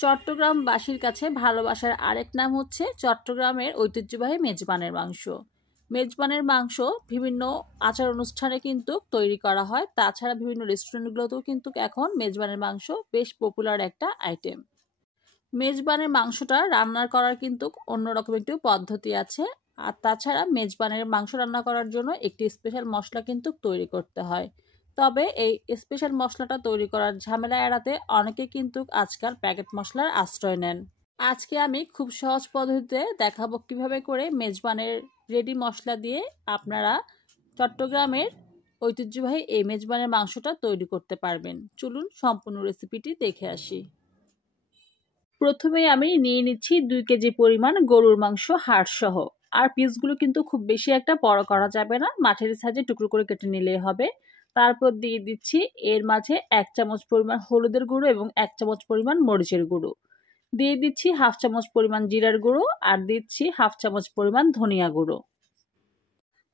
চট্টগ্রামবাসীর কাছে ভালোবাসার আরেক নাম হচ্ছে চট্টগ্রামের ঐতিহ্যবাহী মেজবানের মাংস। মেজবানের মাংস বিভিন্ন আচার অনুষ্ঠানে কিন্তু তৈরি করা হয়। তাছাড়া বিভিন্ন রেস্টুরেন্টগুলোতেও কিন্তু এখন মেজবানের মাংস বেশ পপুলার একটা আইটেম। মেজবানের মাংসটা রান্না করার কিন্তু অন্যরকম একটি পদ্ধতি আছে। আর তাছাড়া মেজবানের মাংস রান্না করার জন্য একটি স্পেশাল মশলা কিন্তু তৈরি করতে হয়। তবে এই স্পেশাল মশলাটা তৈরি করার ঝামেলা এড়াতে অনেকে কিন্তু আজকাল প্যাকেট মশলার আশ্রয় নেন। আজকে আমি খুব সহজ পদ্ধতিতে দেখাবো কিভাবে করে মেজবানের রেডি মশলা দিয়ে আপনারা চট্টগ্রামের ঐতিহ্যবাহী এই মেজবানের মাংসটা তৈরি করতে পারবেন। চলুন সম্পূর্ণ রেসিপিটি দেখে আসি। প্রথমে আমি নিয়ে নিচ্ছি 2 কেজি পরিমাণ গরুর মাংস হাড় সহ। আর পিসগুলো কিন্তু খুব বেশি একটা বড় করা যাবে না, মাঝারি সাইজে টুকরো করে কেটে নিলেই হবে। তারপর দিয়ে দিচ্ছি এর মাঝে 1 চামচ পরিমাণ হলুদের গুঁড়ো এবং 1 চামচ পরিমাণ মরিচের গুঁড়ো। দিয়ে দিচ্ছি 1/2 চামচ পরিমাণ জিরার গুঁড়ো আর দিচ্ছি 1/2 চামচ পরিমাণ ধনিয়া গুঁড়ো।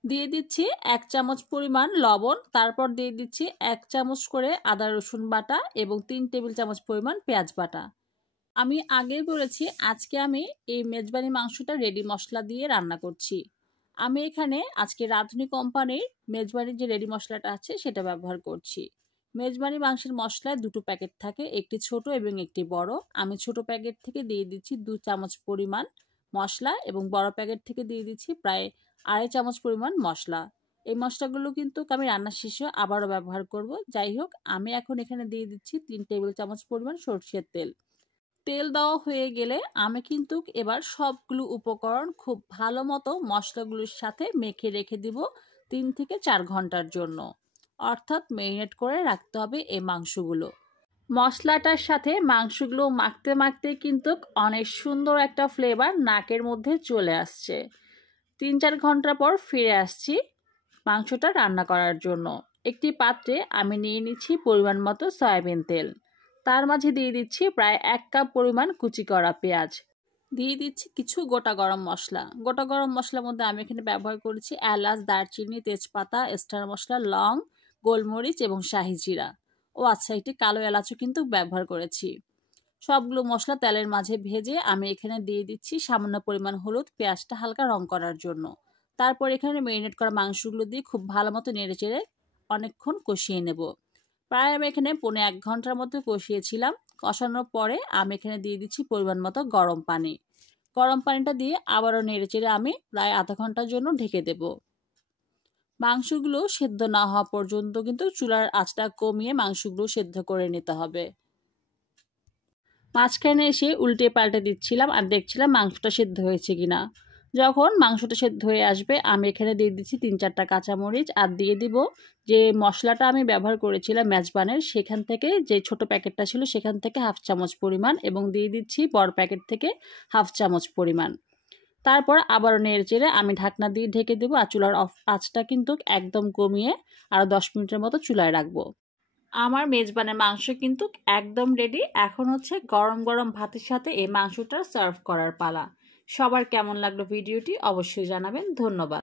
দিয়ে দিচ্ছি 1 চামচ পরিমাণ লবণ। তারপর দিয়ে দিচ্ছি 1 চামচ করে আদা রসুন বাটা এবং 3 টেবিল চামচ পরিমাণ পেঁয়াজ বাটা। আমি আগেই বলেছি আজকে আমি এই মেজবানি মাংসটা রেডি মশলা দিয়ে রান্না করছি। আমি এখানে আজকে রাঁধুনি কোম্পানির মেজবানির যে রেডি মশলাটা আছে সেটা ব্যবহার করছি। মেজবানি মাংসের মশলায় 2টো প্যাকেট থাকে, একটি ছোট এবং একটি বড়। আমি ছোট প্যাকেট থেকে দিয়ে দিচ্ছি 2 চামচ পরিমাণ মশলা এবং বড় প্যাকেট থেকে দিয়ে দিচ্ছি প্রায় 2.5 চামচ পরিমাণ মশলা। এই মশলাগুলো কিন্তু আমি রান্নার শেষে আবারও ব্যবহার করব। যাই হোক, আমি এখন এখানে দিয়ে দিচ্ছি 3 টেবিল চামচ পরিমাণ সরষের তেল। তেল দেওয়া হয়ে গেলে আমি কিন্তু এবার সবগুলো উপকরণ খুব ভালো মতো মশলাগুলোর সাথে মেখে রেখে দিব 3 থেকে 4 ঘন্টার জন্য। অর্থাৎ ম্যারিনেট করে রাখতে হবে এই মাংসগুলো। মশলাটার সাথে মাংসগুলো মাখতে মাখতে কিন্তু অনেক সুন্দর একটা ফ্লেভার নাকের মধ্যে চলে আসছে। 3-4 ঘন্টা পর ফিরে আসছি মাংসটা রান্না করার জন্য। একটি পাত্রে আমি নিয়ে নিচ্ছি পরিমাণ মতো সয়াবিন তেল। তার মাঝে দিয়ে দিচ্ছি প্রায় 1 কাপ পরিমাণ কুচি করা পেঁয়াজ। দিয়ে দিচ্ছি কিছু গোটা গরম মশলা। গোটা গরম মশলার মধ্যে আমি এখানে ব্যবহার করেছি এলাচ, দারচিনি, তেজপাতা, স্টার মশলা, লং, গোলমরিচ এবং শাহি জিরা। ও আচ্ছা, একটি কালো এলাচও কিন্তু ব্যবহার করেছি। সবগুলো মশলা তেলের মাঝে ভেজে আমি এখানে দিয়ে দিচ্ছি সামান্য পরিমাণ হলুদ, পেঁয়াজটা হালকা রং করার জন্য। তারপর এখানে ম্যারিনেট করা মাংসগুলো দিয়ে খুব ভালো মতো নেড়ে চেড়ে অনেকক্ষণ কষিয়ে নেব। প্রায় আমি এখানে 1.5 ঘন্টার মতো কষিয়েছিলাম। কষানোর পরে আমি এখানে দিয়ে দিচ্ছি পরিমাণ মতো গরম পানি। গরম পানিটা দিয়ে আবারও নেড়ে চেড়ে আমি প্রায় আধা ঘন্টার জন্য ঢেকে দেব। মাংসগুলো সেদ্ধ না হওয়া পর্যন্ত কিন্তু চুলার আঁচটা কমিয়ে মাংসগুলো সেদ্ধ করে নিতে হবে। মাঝখানে এসে উল্টে পাল্টে দিচ্ছিলাম আর দেখছিলাম মাংসটা সেদ্ধ হয়েছে কিনা। যখন মাংসটা সেদ্ধ হয়ে আসবে আমি এখানে দিয়ে দিচ্ছি 3-4টা কাঁচামরিচ আর দিয়ে দিব যে মশলাটা আমি ব্যবহার করেছিলাম মেজবানের, সেখান থেকে যে ছোট প্যাকেটটা ছিল সেখান থেকে 1/2 চামচ পরিমাণ এবং দিয়ে দিচ্ছি বড় প্যাকেট থেকে 1/2 চামচ পরিমাণ। তারপর আবারও নেড়ে চেড়ে আমি ঢাকনা দিয়ে ঢেকে দেবো আর চুলার আঁচটা কিন্তু একদম কমিয়ে আরও 10 মিনিটের মতো চুলায় রাখবো। আমার মেজবানের মাংস কিন্তু একদম রেডি। এখন হচ্ছে গরম গরম ভাতের সাথে এই মাংসটা সার্ভ করার পালা। সবার কেমন লাগলো ভিডিওটি অবশ্যই জানাবেন। ধন্যবাদ।